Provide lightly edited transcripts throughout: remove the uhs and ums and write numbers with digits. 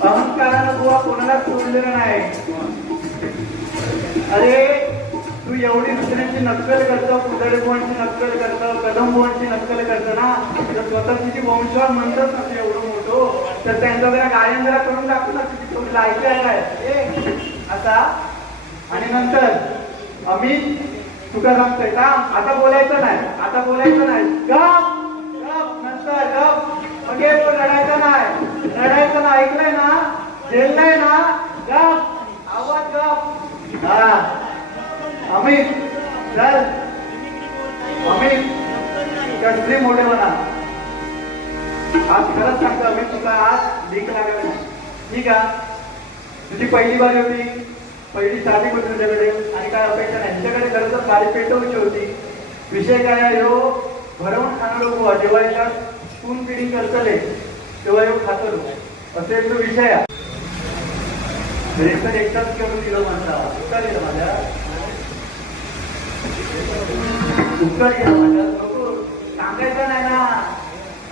अहंकारानं बुवा कोणाला सोडलेलं नाही. अरे तू एवढी दुसऱ्यांची नक्कल करतो, कुदळे बुवांची नक्कल करतो, कदम बुवांची नक्कल करतो ना, तर स्वतःची जी वंशवाळ म्हणतात ना ते एवढं मोठं, तर त्यांचा जरा गायन जरा करून दाखव ना, तुझी थोडी लायकी आहे काय आता. आणि नंतर अमित तुका सांगतोय का आता बोलायचं नाही, आता बोलायचं नाही, गप गप नंतर गप मग पण रडायचं नाही, रडायचं ना, ऐकलंय ना, झेललंय ना, गप आवाज गप. हा अमित चल, अमित कसली मोठे म्हणा. आज खरंच सांगतो अमित, तुला आज लीक लागला नाही ठीक आहे. तुझी पहिली बारी होती, पहिली स्टार्टिंग होती तुझ्याकडे, आणि काय अपेक्षा नाही तुझ्याकडे. खरं तर बारी पेटवची होती. विषय काय आहे, हो भरवून खाणार लोक जेव्हा एका स्पून फिडिंग करतले तेव्हा येऊ खातो असेल तो विषय आहे. एकटाच करून दिलं म्हणता, उत्तर दिलं माझ्या, उत्तर दिलं माझ्या, सांगायचं नाही ना.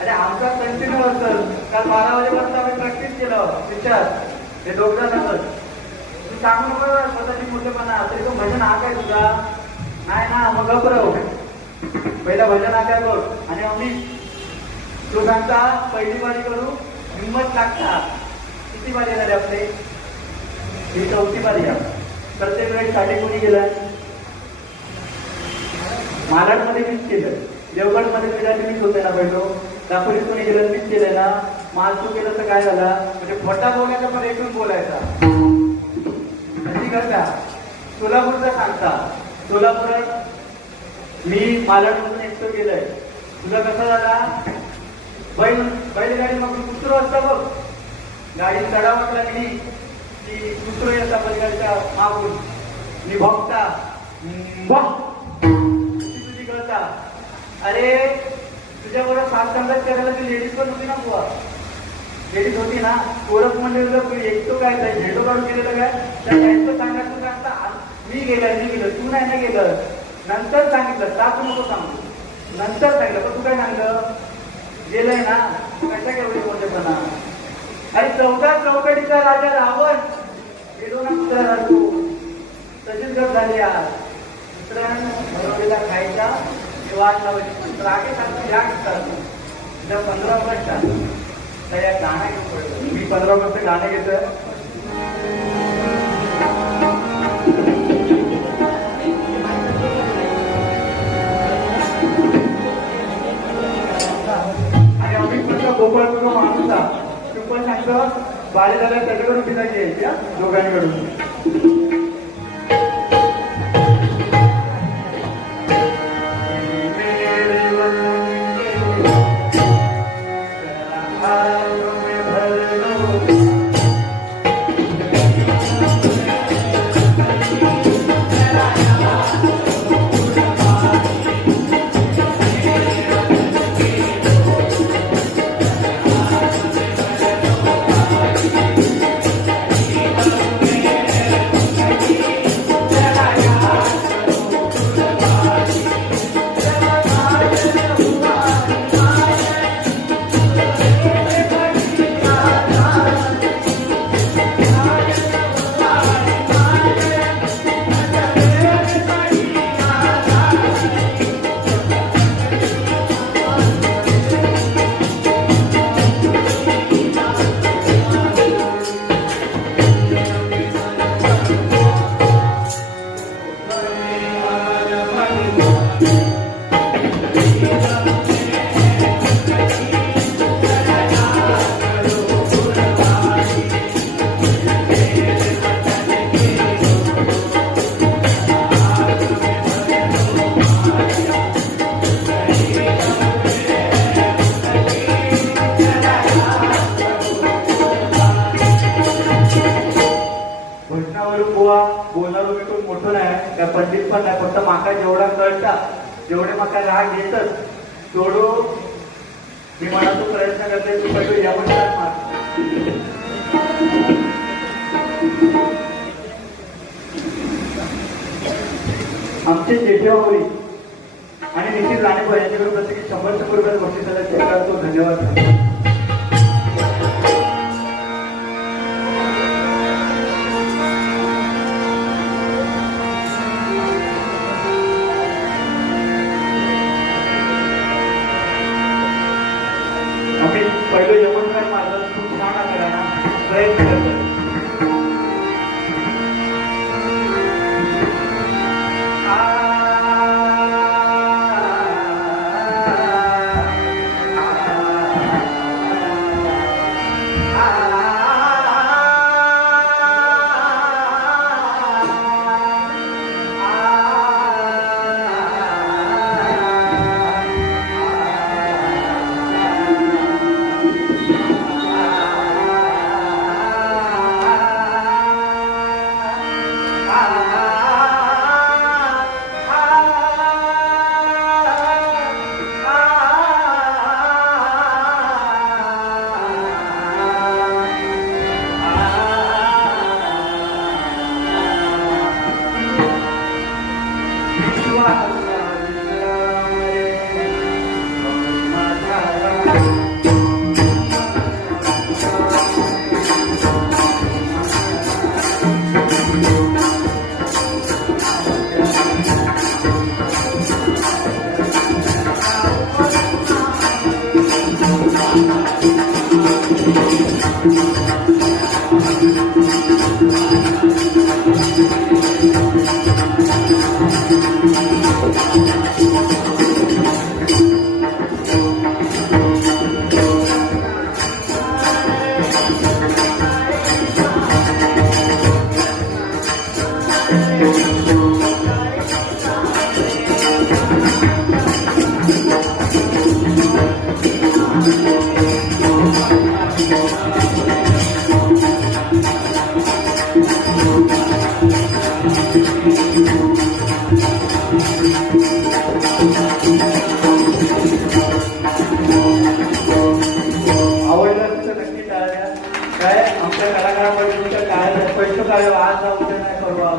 अरे आमचा कंटिन्यू असतं, काल 12 वाजेपर्यंत आम्ही प्रॅक्टिस केलं विचार हे दोघं जण. तू सांगू नको स्वतःची मोठेपणा, तरी तो भजन हा काय तुझा नाही ना, मग गप्प पहिला भजन हा काय बघ. आणि आम्ही तू सांगता पहिली बारी करू हिंमत लागता. किती बारी झाले आपले, ही 4थी बारी आहे. प्रत्येक वेळेस साठी कोणी गेलं, मालाडमध्ये मीच केलं, देवगडमध्ये तुझ्यासाठी मीच होते ना पहिलो, दापोलीत कोणी गेलं मीच केलंय ना. माल तू केलं तर काय झाला, म्हणजे खोटा बोलायचा पण एकूण बोलायचा कशी करता. सोलापूरचा सांगता, सोलापुरात मी मालाडमधून एकटं गेलंय. तुझा कसा झाला, बैलगाडी मग कुत्रो असता बघ, गाडी चढावत लागली की कुत्रो येतात बैलगाडीच्या मागून, मी भोगता तुझी कळता. अरे तुझ्याबरोबर साथ संगत करायला ती लेडीज पण होती ना बुवा, लेडीज होती ना. ओळख म्हणजे तू एकटो काय झेडो काढून गेलेलं काय, त्या यांचं सांगायचं सांगता मी गेलं तू नाही ना गेलं. नंतर सांगितलं का तू नको सांगू, नंतर सांगितलं पण तू काय सांगलं गेलंय ना, कशा केवढी मोठेपणा. अरे 14 चौकटीचा राजा रावण गेलो ना कुत्रा राहतो, तशीच गप झाली. आज दुसऱ्या खायचा वाट लावायची, पण रागे सांगतो या घेतात 15 ऑगस्ट तर या गाणं घेऊन पडलं. मी 15 ऑगस्ट गाणं घेतोय. गोपाळ तुझा माणूस तू पण सांगतो बाळे झाल्या त्याच्याकडून पिता घ्यायची दोघांकडून. भजनावरून बुवा बोलणारो मी कोण मोठं नाही, काय पंडित पण नाही, फक्त माका जेवढा कळतात जेवढे माका राग येतच तेवढं मी मनातून प्रयत्न करते. तू पहिले यावर आमचे जेठेवारी आणि निखिल राणेकर यांच्याकडून प्रत्येकी 100 रुपये बक्षिसाला स्वीकारतो. धन्यवाद. आम्ही पहिलं जेवण काय माझं खूप छान आलं ना, प्रयत्न करतो.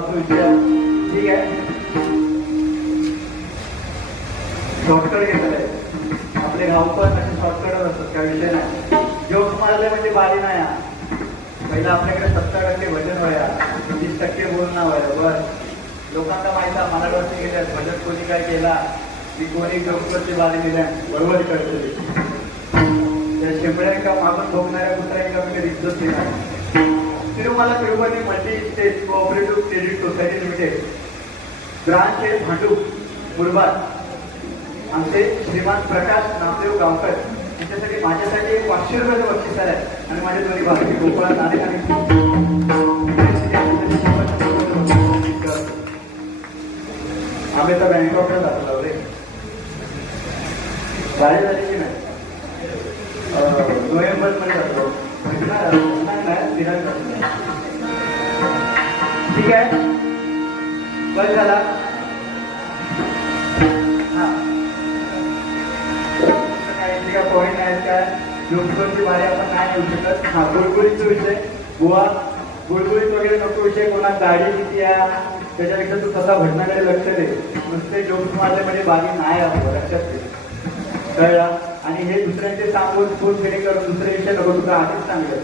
ठीक आहे. शॉर्टकट घेतलंय आपले गाव पण असे शॉर्टकटच असतात, काय विषय नाही. जोक मारले म्हणजे बारी नाही. पहिला आपल्याकडे 70% भजन व्हाया, 30% बोलणं व्हाया. बस लोकांना माहिती आहे मला वर्षी गेल्या भजन कोणी काय केला की कोणी जोकवरची बारी दिल्या बरोबर कळते. त्या शेंबड्यांका मागून भोगणाऱ्या कुत्र्यांका मी इज्जत देणार. Tirumala Tirupati multi state cooperative credit society limited branch हे भांडूप मुरबाड आमचे श्रीमान प्रकाश नामदेव गावकर यांच्यासाठी माझ्यासाठी 500 रुपयाचं बक्षीस आहे. आणि माझे दोन्ही भावी गोपाळ नाणे आणि आम्ही तर बँकॉकला जातो रे. बाहेर झाली की नाही नोव्हेंबरमध्ये जातो. ठीक आहे. बस झाला. काय पॉईंट आहेत काय लोकसभेची बारी आपण नाही येऊ शकत. हा गुळगुळीचा विषय बुवा गुळगुळीत वगैरे नको विषय. कोणा गाडी किती आहे त्याच्यापेक्षा तू स्वतः भजनाकडे लक्ष दे. नुसते जोक मारले म्हणजे बारी नाही आहे लक्षात घे. कळला. आणि हे दुसऱ्यांचे सांगून फोन फेरी करून दुसरे विषय नको. तुझा आधीच सांगलं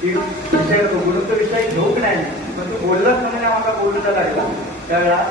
की विषय नको बोलून तो विषय झोप नाही. पण तू बोललाच म्हणजे मला बोलूचा लागला त्यावेळा.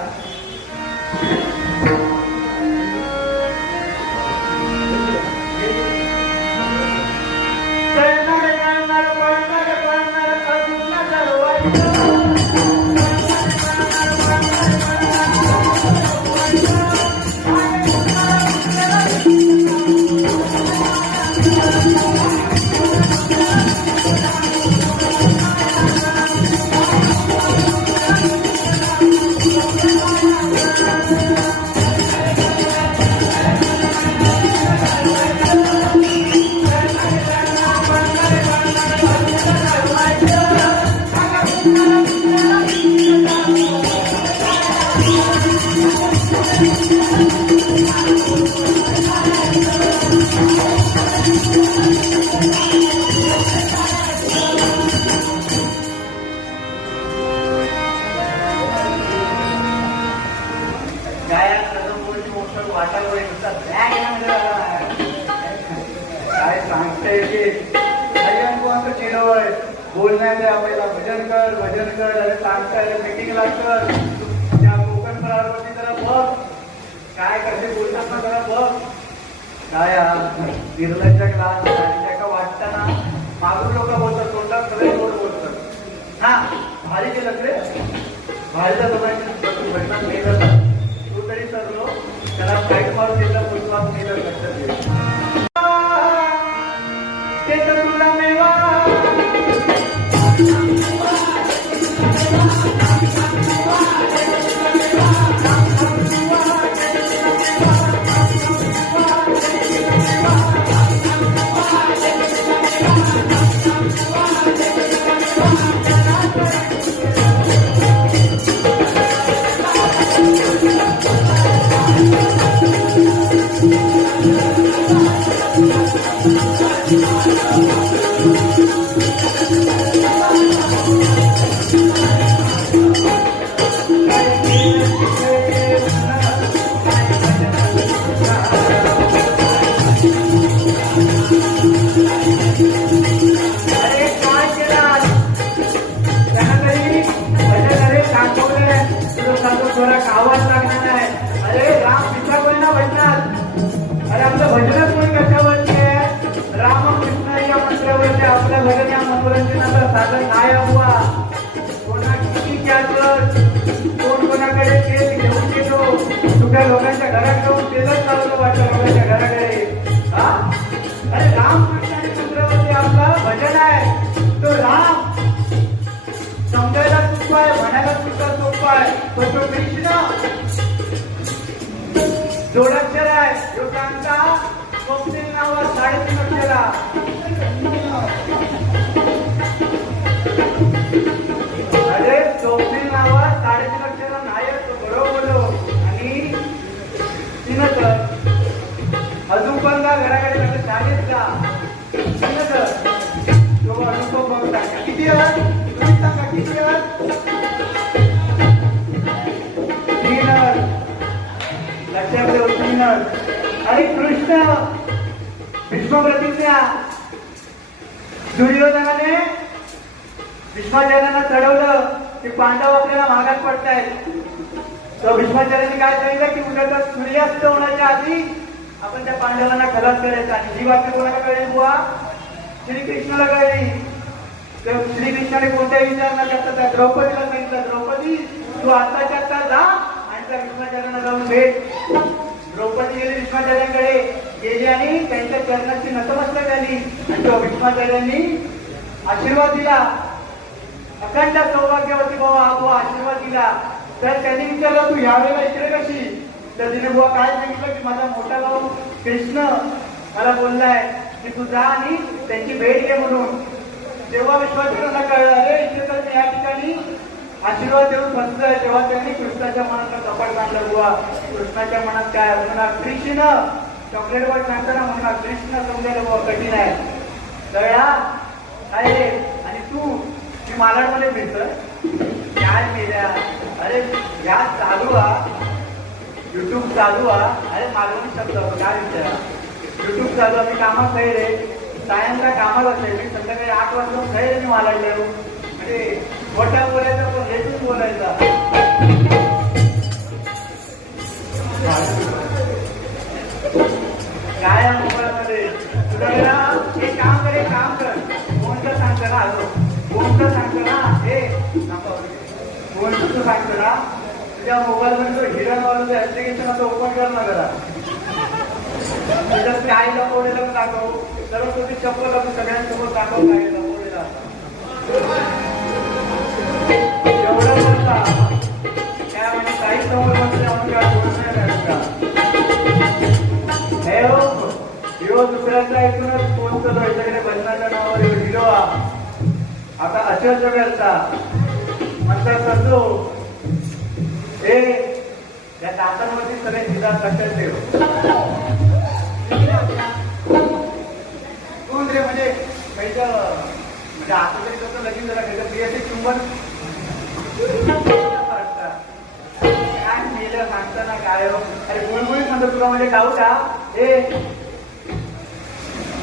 बोलण्यात आपल्याला भजन कर अरे सांगताय मीटिंगला कर त्या कोकण प्रहारवरती जरा बघ काय कसे बोलतात ना जरा बघ काय निर्लज्ज क्लास त्या का वाटताना मागून लोक बोलतात तोंडात सगळे गोड बोलतात हा भारी केलं रे भारीच्या दोघांची भजनात नेलं तू तरी सरलो त्याला फाईट मारून देतात पुस्तकात नेलं लक्षात ते तर तुला मेवा आवाज लागणार आहे अरे राम पिता कोणी ना भजनात अरे आपलं भजनच कोणी कशावरती आहे राम कृष्ण या मंत्रावरती आपल्या भजन या मनोरंजनाचं साधन नाही हवा कोणा किती घ्यायचं कोण कोणाकडे केस घेऊन येतो तुझ्या लोकांच्या घरात जाऊन तेलच चालवलं वाटतं लोकांच्या घराकडे हा अरे राम कृष्ण आणि मंत्रावरती आपला भजन आहे तो राम समजायला सोपा आहे म्हणायला सुद्धा सोपा आहे पण तो कृष्ण जोडाक्षर आहे जो सांगता स्वप्नील नावावर 3.5 अक्षरा अरे स्वप्नील नावावर 3.5 अक्षरा नाही तो बरोबर आणि तिनं तर अजून पण का घराकडे कसं सांगेल का तिनं तर तो अनुभव बघता किती आहे सांगा किती लक्षात ठेव 3 अरे कृष्ण भीष्म प्रतिज्ञा दुर्योधनाने भीष्माचार्यांना चढवलं की पांडव आपल्याला मागात पडतायत तर भीष्माचार्यांनी काय सांगितलं की उद्या सूर्यास्त होण्याच्या आधी आपण त्या पांडवांना खलास करायचा आणि ही बातमी कोणाला कळली बुवा श्रीकृष्णाला कळली तर श्रीकृष्णाने कोणत्याही विचार न करता त्या द्रौपदीला सांगितलं द्रौपदी तू आताच्या आता जा आणि त्या भीष्माचार्यांना जाऊन भेट द्रौपदी गेली भीष्माचार्यांकडे गेली आणि त्यांच्या चरणाची नतमस्तक झाली आणि तो भीष्माचार्यांनी आशीर्वाद दिला अखंड सौभाग्यवती बाबा हा आशीर्वाद दिला तर त्यांनी विचारलं तू यावेळेला इकडे कशी तर तिने बुवा काय सांगितलं की माझा मोठा भाऊ कृष्ण मला बोललाय की तू जा आणि त्यांची भेट घे म्हणून जेव्हा विश्वासाला कळलं अरे इथे तर या ठिकाणी आशीर्वाद देऊन बसलोय तेव्हा त्यांनी कृष्णाच्या मनात कपट बांधलं बुवा कृष्णाच्या मनात काय म्हणणार कृष्ण चॉकलेट वर सांगताना म्हणणार कृष्ण समजायला बुवा कठीण आहे कळला काय रे आणि तू मी मालाडमध्ये फिरतोय काय केल्या अरे या चालू युट्यूब चालू अरे मालवणी शब्द काय विचार युट्यूब चालू मी कामात आहे रे सायंकाळ कामाला असेल मी संध्याकाळी 8 वाजता खैर मी मालाडले म्हणजे मोठ्या बोलायचा पण हेतून बोलायचा काय मोबाईल मध्ये तुला हे काम कर कोणतं सांगतं ना कोणतं सांगतं ना हे कोणतं सांगतं ना तुझ्या मोबाईल मध्ये तो हिरण ऍप्लिकेशन आता ओपन कर ना जरा त्याच्यात काय लपवलेलं पण दाखव सर्व तुझी चप्पल आपण सगळ्यांसमोर दाखव काय लपवलेला एवढं बोलता काय म्हणजे काही समोर बसले आपण काय बोलत हे हो हिरो दुसऱ्याचा ऐकूनच पोहोचतो याच्याकडे भजनाच्या नावावर हिरो आता अशा जगाचा म्हणतात करतो हे या दातांवरती सगळे हिदात लक्षात ठेव कोण रे म्हणजे म्हणजे आता तरी कसं लगीन झाला काही प्रियाचे चुंबन काय मेलं सांगताना काय अरे गुळगुळीत म्हणतो तुला म्हणजे गाऊ का हे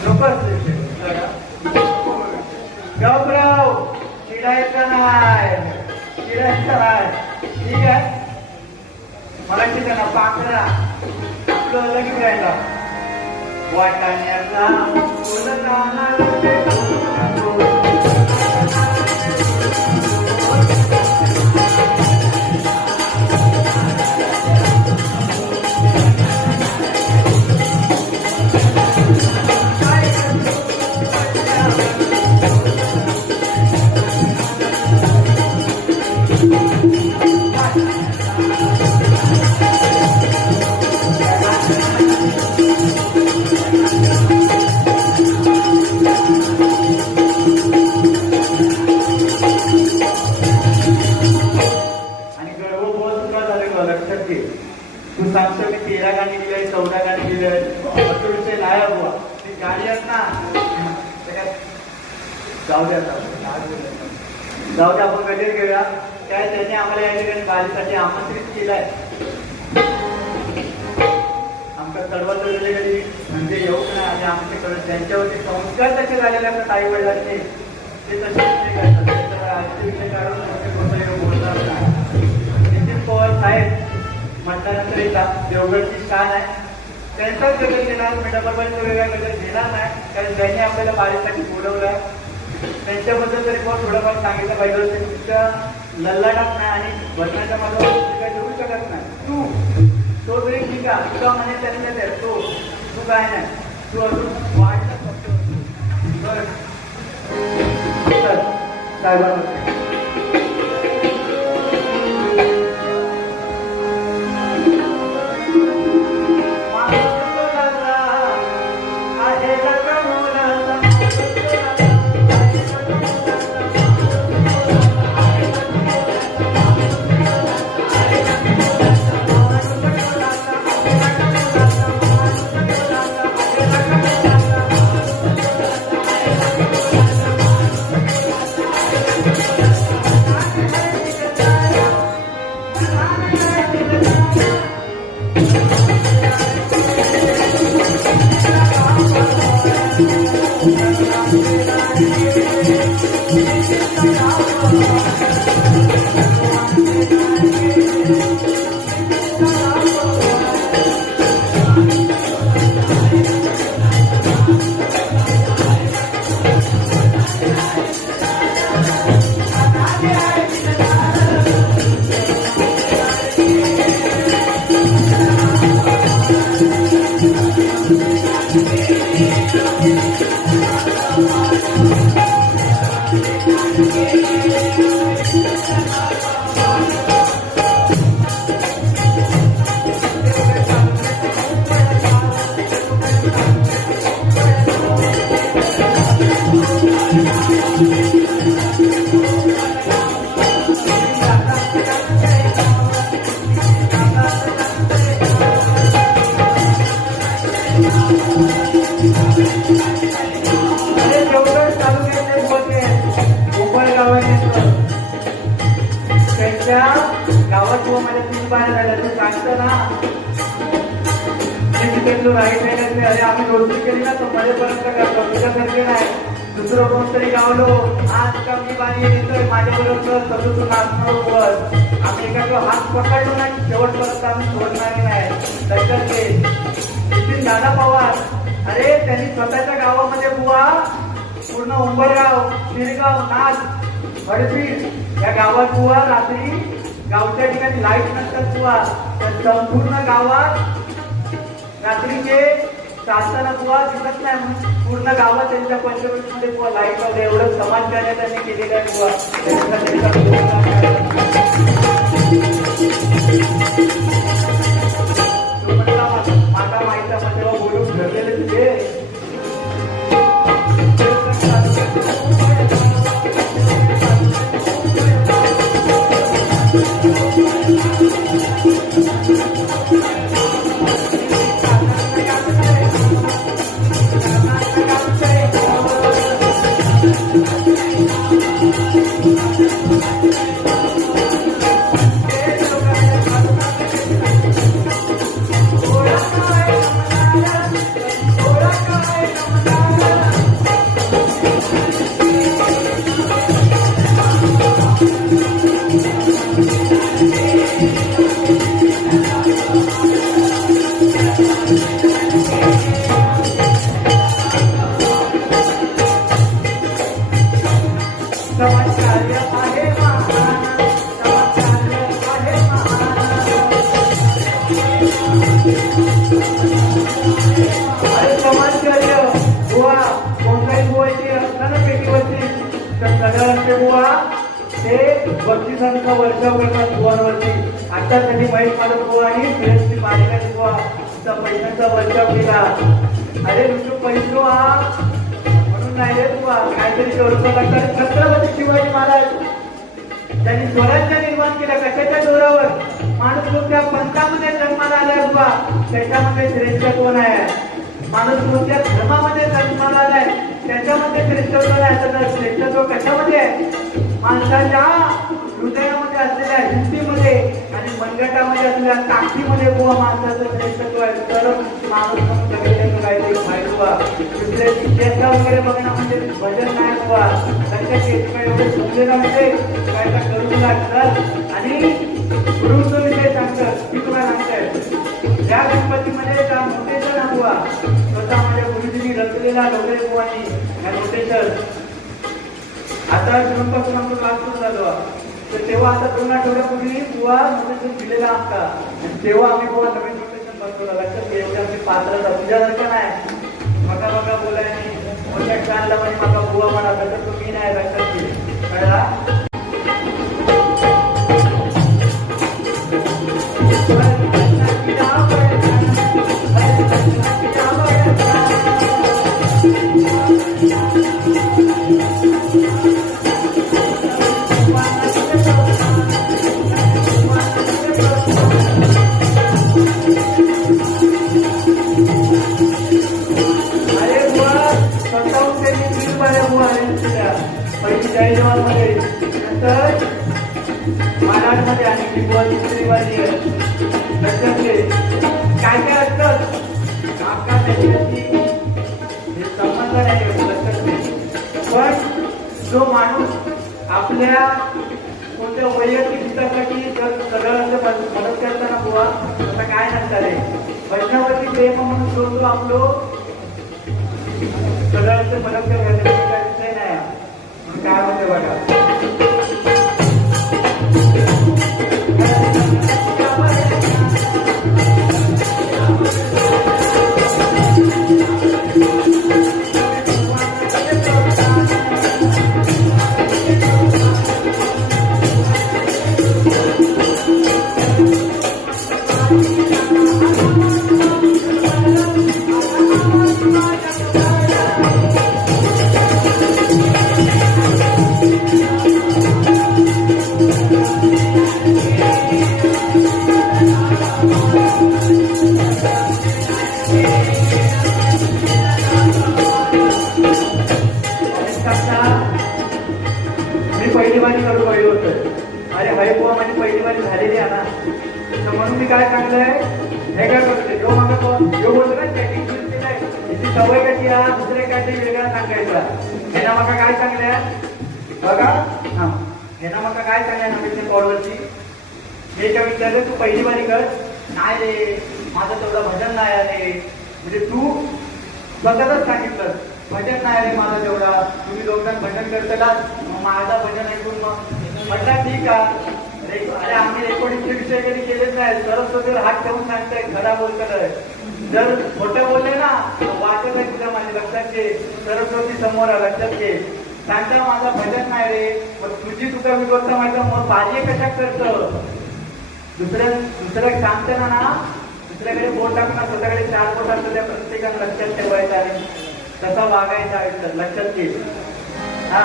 नको गावराव चिडायचं नाही, चिडायचं नाही. ठीक आहे, मला ठीक ना पाखरा आपलं लगेच राहिला वाटाण्याचा तू सांगतो मी 13 गाणी दिलंय, 14 गाणी दिलंय, असं विषय नाही बुवा. ती गाणी आहेत ना, जाऊ द्या जाऊ द्या, आपण गजर घेऊया. काय त्याने आम्हाला या ठिकाणी गाडीसाठी आमंत्रित केलंय. आमच्या कडवं गडी म्हणजे येऊच नाही, आणि आमच्याकडे त्यांच्यावरती संस्कार तसे झालेले असतात आई वडिलांचे, ते तसे विषय करतात. त्याच्यावर आजचे विषय काढून बोलणार नाही. नितीन पवार साहेब म्हटल्यानंतर एकदा देवगडची स्थान आहे, त्यांचाच गजर घेणार, मिठाबरोबरचा वेगळा गजर घेणार नाही, कारण त्यांनी आपल्याला बारीसाठी बोलवलंय. त्यांच्याबद्दल तरी पण थोडंफार सांगितलं पाहिजे होतं. तुमच्या लल्लाटात नाही आणि भजनाच्या माझ्या काय देऊ शकत नाही. तू तो तरी ठीक आहे, तुझा म्हणे त्यांनी तू काय नाही, तू अजून वाढला फक्त बरं साहेबांना गावात माझ्या 3 बाया झाल्या. तू सांगतो ना अरे आम्ही रोजची केली ना तर मध्येपर्यंत करतो, तुझ्यासारखे नाही. दुसरं कोणतरी गावलो आज कमी पाणी येतोय माझ्या बरोबर तसं तू नाचणार. आम्ही एका हात पकडलो नाही, शेवटपर्यंत आम्ही सोडणार नाही. लक्षात घे. नितीन दादा पवार, अरे त्यांनी स्वतःच्या गावामध्ये बुवा पूर्ण उंबरगाव, शिरगाव, नाच, हडपीड या गावात बुवा रात्री गावच्या ठिकाणी लाईट नसतात बुवा, पण संपूर्ण गावात रात्रीचे चालताना बुवा दिसत नाही म्हणून पूर्ण गावात त्यांच्या पंचवटीमध्ये बुवा लाईट लावले. एवढं समाज कार्य त्यांनी केलेलं आहे बुवा. माता माईचा तेव्हा बोलून ठरलेले तुझे बक्षिसांचा वर्षाव करतात बुवांवरती. आता त्यांनी महेश मालक बुवा आणि फिरस्ती पालिका बुवा पैशांचा वर्षाव केला. अरे ऋषू पैसो हा म्हणून नाही रे बुवा, काहीतरी करू लागतात. छत्रपती शिवाजी महाराज त्यांनी स्वराज्य निर्माण केलं. कशाच्या जोरावर? माणूस कोणत्या पंथामध्ये जन्माला आलाय बुवा त्याच्यामध्ये श्रेष्ठत्व नाही. माणूस कोणत्या धर्मामध्ये जन्माला आलाय त्याच्यामध्ये श्रेष्ठत्व नाही. तर श्रेष्ठत्व कशामध्ये आहे? माणसाच्या हृदयामध्ये असलेल्या हिंदीमध्ये आणि मनगटामध्ये असलेल्या ताकदीमध्ये बुवा माणसाचं श्रेष्ठत्व आहे. तर माणूस म्हणून काहीतरी फायदा बुवा. दुसऱ्याची चेष्टा वगैरे बघणं म्हणजे भजन नाही बुवा. त्यांच्या एवढे समजेला म्हणजे काय काय करू लागतात. आणि गुरुचा विषय सांगतात की तुला सांगताय या गणपतीमध्ये त्या नोटेशन हा बुवा स्वतः माझ्या गुरुजींनी रचलेला डोंगरे बुवानी या नोटेशन आता जूनपासून आमचा क्लास सुरू झालो. तर तेव्हा आता 2 आठवड्यापूर्वी बुवा नोटेशन दिलेला आमचा आणि तेव्हा आम्ही बुवा नवीन नोटेशन बसवलं. लक्षात घे एवढे आमची पात्रता तुझ्यासारखं नाही. मका मका बोलायची मोठ्या कानला म्हणजे मका बुवा म्हणा तसं तुम्ही नाही. लक्षात घे कळला. महाराजमध्ये आणि काय काय असतं आपका त्याच्याशी संबंध नाही. पण जो माणूस आपल्या कोणत्या वैयक्तिक हितासाठी जर सगळं मदत करताना बुवा आता काय नसतं रे वैष्णवाची प्रेम म्हणून सोडतो आपलो सगळ्यांचं मदत करायचं नाही. काय म्हणते बघा पहिली वारी करू पाहिजे होतं. अरे हय बुवा माझी पहिली वारी झालेली आहे ना. तर म्हणून मी काय सांगलंय हे काय करते जो माझा जो बोलतो ना चॅटिंग याची सवय कशी आहे दुसरे काहीतरी वेगळा सांगायचा. हे ना मका काय सांगल्या बघा हा हे ना मका काय सांगल्या नवीन कॉलवरची हे काय विचारलं तू पहिली वारी कर नाही रे माझं तेवढं भजन नाही आहे. म्हणजे तू स्वतःच सांगितलं भजन नाही रे माझा तेवढा. तुम्ही दोघांना भजन करता माझा भजन ऐकून मग म्हटलं ठीक आहे. अरे आम्ही रेकॉर्डिंगचे विषय कधी केलेच नाही. सरस्वतीवर हात ठेवून सांगताय खरा बोलतोय. जर खोटं बोलले ना वाचत आहे तुझ्या माझ्या लक्षात घे. सरस्वती समोर लक्षात घे. सांगता माझा भजन नाही रे मग तुझी तुका विरोधता माझा मग बाजी कशा करतं. दुसऱ्या सांगताना ना दुसऱ्याकडे बोट टाकणार स्वतःकडे 4 बोट असतं त्या प्रत्येकानं लक्षात ठेवायचं आणि तसा वागायचा आयुष्यात. लक्षात घे हा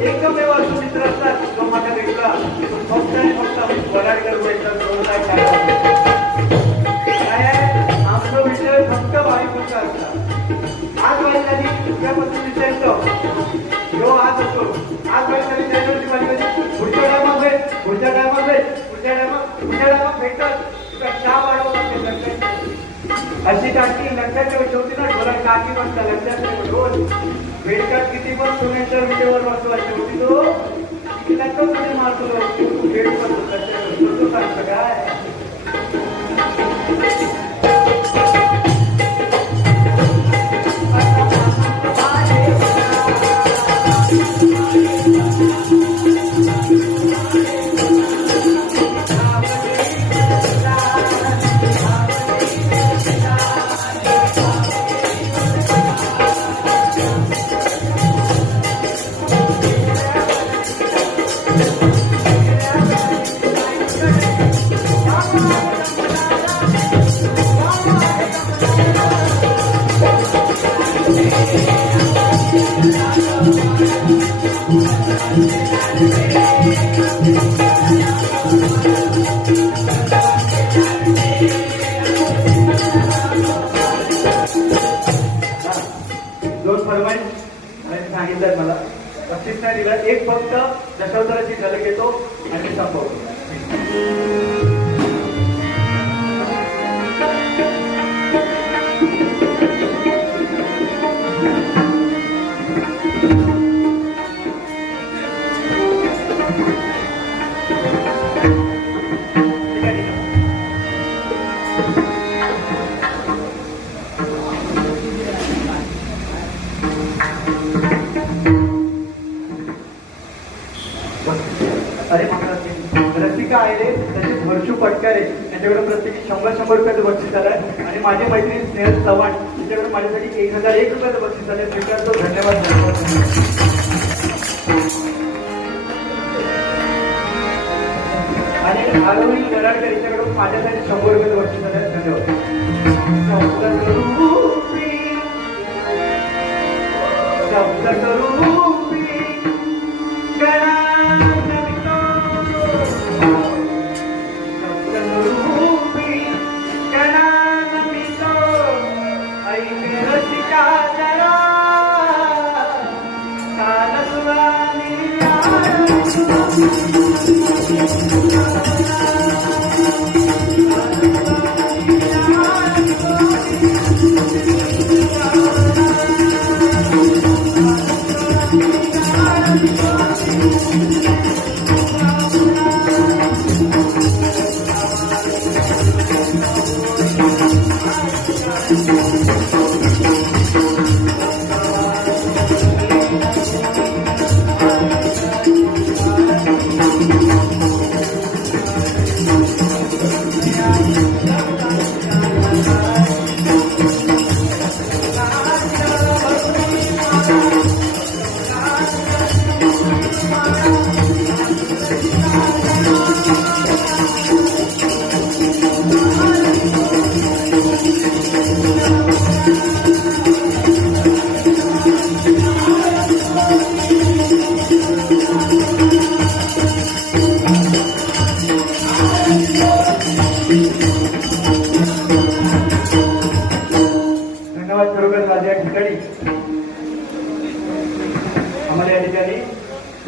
एकमेव असं मित्र असतात जो माझा भेटला फक्त आणि फक्त वडाडकर काय आमचा विषय फक्त वायुपूरचा असतात. आज वाईसाठी उद्यापासून विषय जो आज असतो आज वाईसाठी जानेवारी वाली पुढच्या टायमात भेट पुढच्या टायमात भेट पुढच्या टायमात भेटतात तुला चहा वाढवतात. अशी टाकी लक्षात ठेव. शेवटी ना ढोला टाकी बसता लक्षात ठेव. ढोल भेटतात किती पण सोन्याच्या विषयावर बसवा शेवटी तो त्याचं कुठे मारतो खेळ करतो कसं सांगतं काय सांगितलं मला बक्षीस नाही दिलं एक फक्त दशावताराची झलक येतो आणि संपवतो अरे रसिका आहे रे त्याचे भरशू पटकारे त्यांच्याकडे प्रत्येकी 100 रुपयाचं बक्षीस आलंय आणि माझी मैत्रीण स्नेहल चव्हाण तिच्याकडे माझ्यासाठी 1001 रुपयाचं बक्षीस आलंय स्वीकारतो धन्यवाद आणि आरोही कराडकर यांच्याकडून माझ्यासाठी 100 रुपयाचं बक्षीस आलंय धन्यवाद आम्हाला या ठिकाणी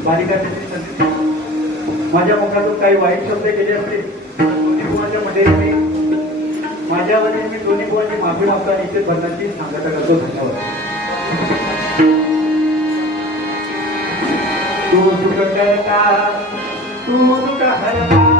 बालिकांसाठी माझ्या मुखातून काही वाईट शब्द केले असतील दोन्ही बुवांच्या मध्ये माझ्या वतीने मी दोन्ही बुवांची माफी मागतो आणि इथे बंधांची सांगता करतो धन्यवाद तू दुःख करता तू दुःख हरता